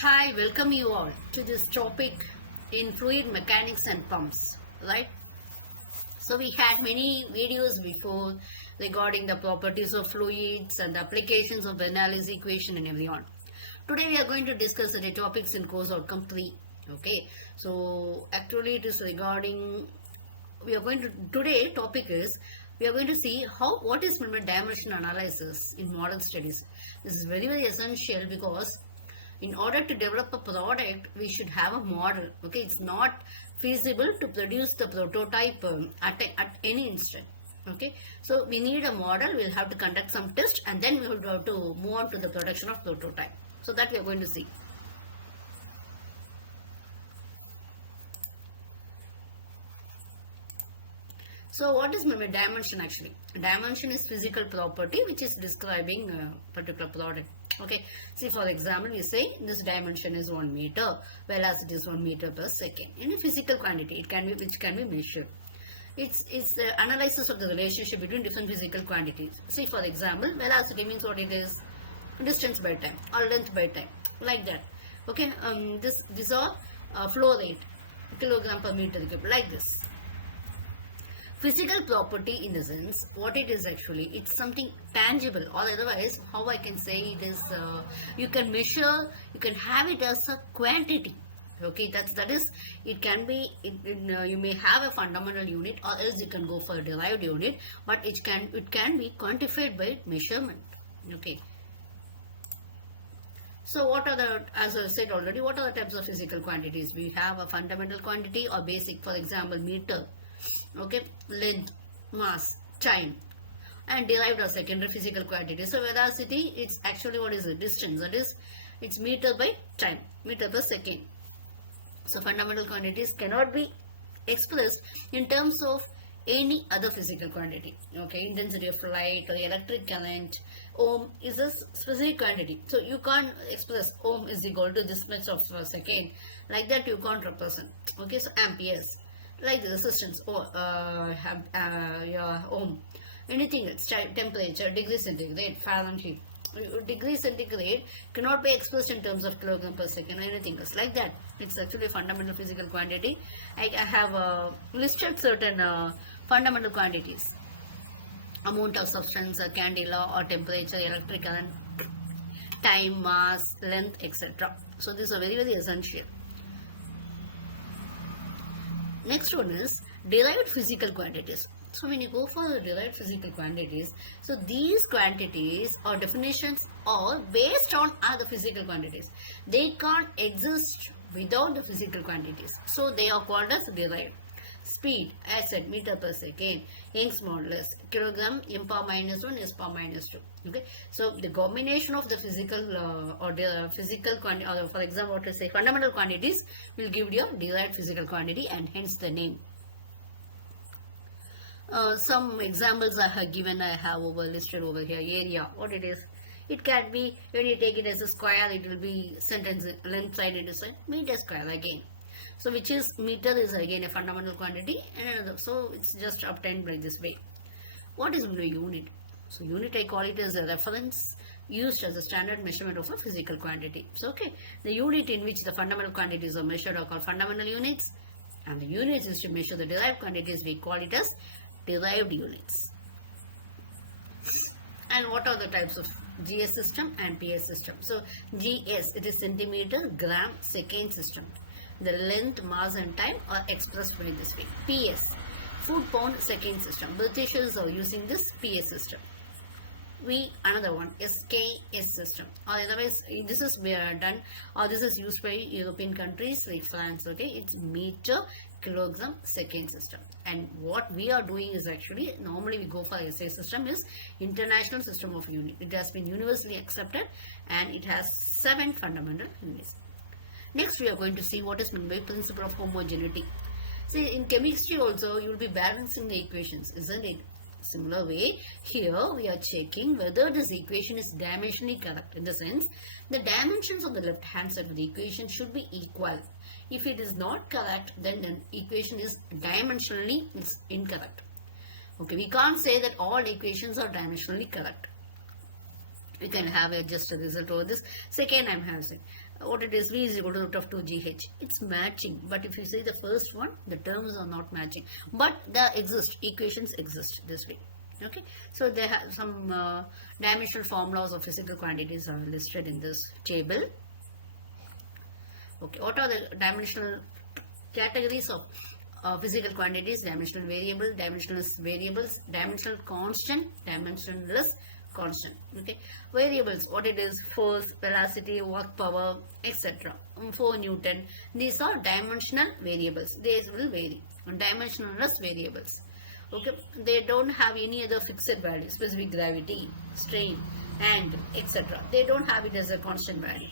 Hi, welcome you all to this topic in fluid mechanics and pumps, right? So we had many videos before regarding the properties of fluids and the applications of Bernoulli's equation and everyone. Today we are going to discuss the topics in course outcome 3. Okay, so actually it is regarding, we are going to, today topic is, we are going to see what is meant by dimension analysis in model studies. This is very essential because in order to develop a product we should have a model. Okay, it's not feasible to produce the prototype at any instant. Okay, so we need a model. We'll have to conduct some tests and then we will have to move on to the production of prototype. So that we are going to see. So what is meant by dimension actually? Dimension is physical property which is describing a particular product. Okay, see for example we say this dimension is 1 meter, velocity is 1 meter per second. In a physical quantity it can be which can be measured. It's the analysis of the relationship between different physical quantities. See for example velocity means what it is, distance by time or length by time, like that. Okay, these are flow rate, kilogram per meter cube, like this. Physical property in the sense what it is actually, it's something tangible, or otherwise how I can say it is, you can measure, you can have it as a quantity. Okay, that is, it can be you may have a fundamental unit or else you can go for a derived unit, but it can be quantified by measurement. Okay, so what are the, as I said already, what are the types of physical quantities? We have a fundamental quantity or basic, for example meter. Okay, length, mass, time, and derived or secondary physical quantity. So velocity, it's actually what is the distance, that is, it's meter by time, meter per second. So fundamental quantities cannot be expressed in terms of any other physical quantity. Okay, intensity of light or electric current, ohm is a specific quantity, so you can't express ohm is equal to this much of a second, like that you can't represent. Okay, so amperes, like the resistance or your ohm, anything else, temperature, degree centigrade, Fahrenheit. Degree centigrade cannot be expressed in terms of kilogram per second or anything else, like that. It's actually a fundamental physical quantity. I have listed certain fundamental quantities: amount of substance, candela or temperature, electric current, time, mass, length, etc. So these are very essential. Next one is derived physical quantities. So when you go for the derived physical quantities, so these quantities or definitions are based on other physical quantities. They can't exist without the physical quantities. So they are called as derived. Speed, as said, meter per second, Young's modulus, kilogram, m power minus 1, s power minus 2. Okay, so the combination of the physical or the physical quantity, or for example, what to say, fundamental quantities will give you a derived physical quantity, and hence the name. Some examples I have given, I have listed over here. Area, what it is, it can be, when you take it as a square, it will be sentence length side into side, meter square again. So which is, meter is again a fundamental quantity, and another, so it's just obtained by this way. What is the unit? So unit, I call it as a reference used as a standard measurement of a physical quantity. So okay, the unit in which the fundamental quantities are measured are called fundamental units, and the units used to measure the derived quantities, we call it as derived units. And what are the types of GS system and PS system? So GS, it is centimeter, gram, second system. The length, mass and time are expressed by this way. PS, foot pound second system. Britishers are using this PS system. Another one, SKS system, or otherwise this is done, or this is used by European countries like France. Okay, it's meter, kilogram, second system. And what we are doing is actually, normally we go for SI system, is International System of Unit. It has been universally accepted and it has 7 fundamental units. Next we are going to see what is meant by principle of homogeneity. See, in chemistry also you will be balancing the equations, isn't it? Similar way, here we are checking whether this equation is dimensionally correct, in the sense the dimensions on the left hand side of the equation should be equal. If it is not correct, then the equation is dimensionally incorrect. Okay, we can't say that all equations are dimensionally correct. We can have just a result over this. Second, I'm having what it is, V is equal to root of 2GH. It's matching, but if you see the first one, the terms are not matching. But there exist, equations exist this way. Okay, so they have some dimensional formulas of physical quantities are listed in this table. Okay, what are the dimensional categories of physical quantities? Dimensional variable, dimensionless variables, dimensional constant, dimensionless constant. Okay, variables, what it is, force, velocity, work power, etc. 4 Newton. These are dimensional variables. They will vary. Dimensionless variables. Okay, they don't have any other fixed value, specific gravity, strain, and etc. They don't have it as a constant value.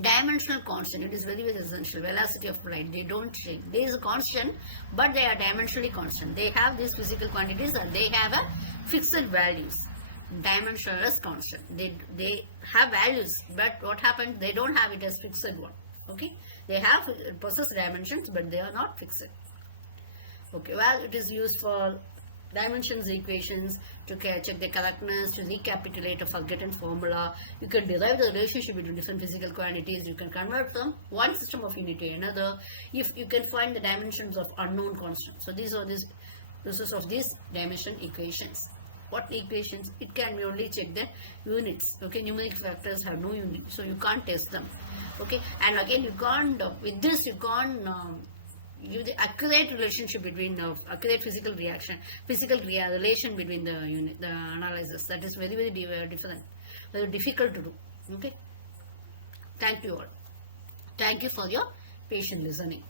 Dimensional constant, it is very, very essential. Velocity of light, they don't change. There is a constant, but they are dimensionally constant. They have these physical quantities and they have a fixed values. Dimensionless constant. They have values, but what happened? They don't have it as fixed one. Okay, they have possess dimensions, but they are not fixed. Okay, well, it is used for dimensions equations, to check the correctness, to recapitulate a forgotten formula. You can derive the relationship between different physical quantities. You can convert from one system of unit to another. If you can find the dimensions of unknown constants. So these are the uses of these dimension equations. What equations? It can be only check the units. Okay, numeric factors have no unit, so you can't test them. Okay, and again you can't with this you can't give the accurate relationship between accurate physical relation between the unit, the analysis. That is very, very different, very difficult to do. Okay, thank you all. Thank you for your patient listening.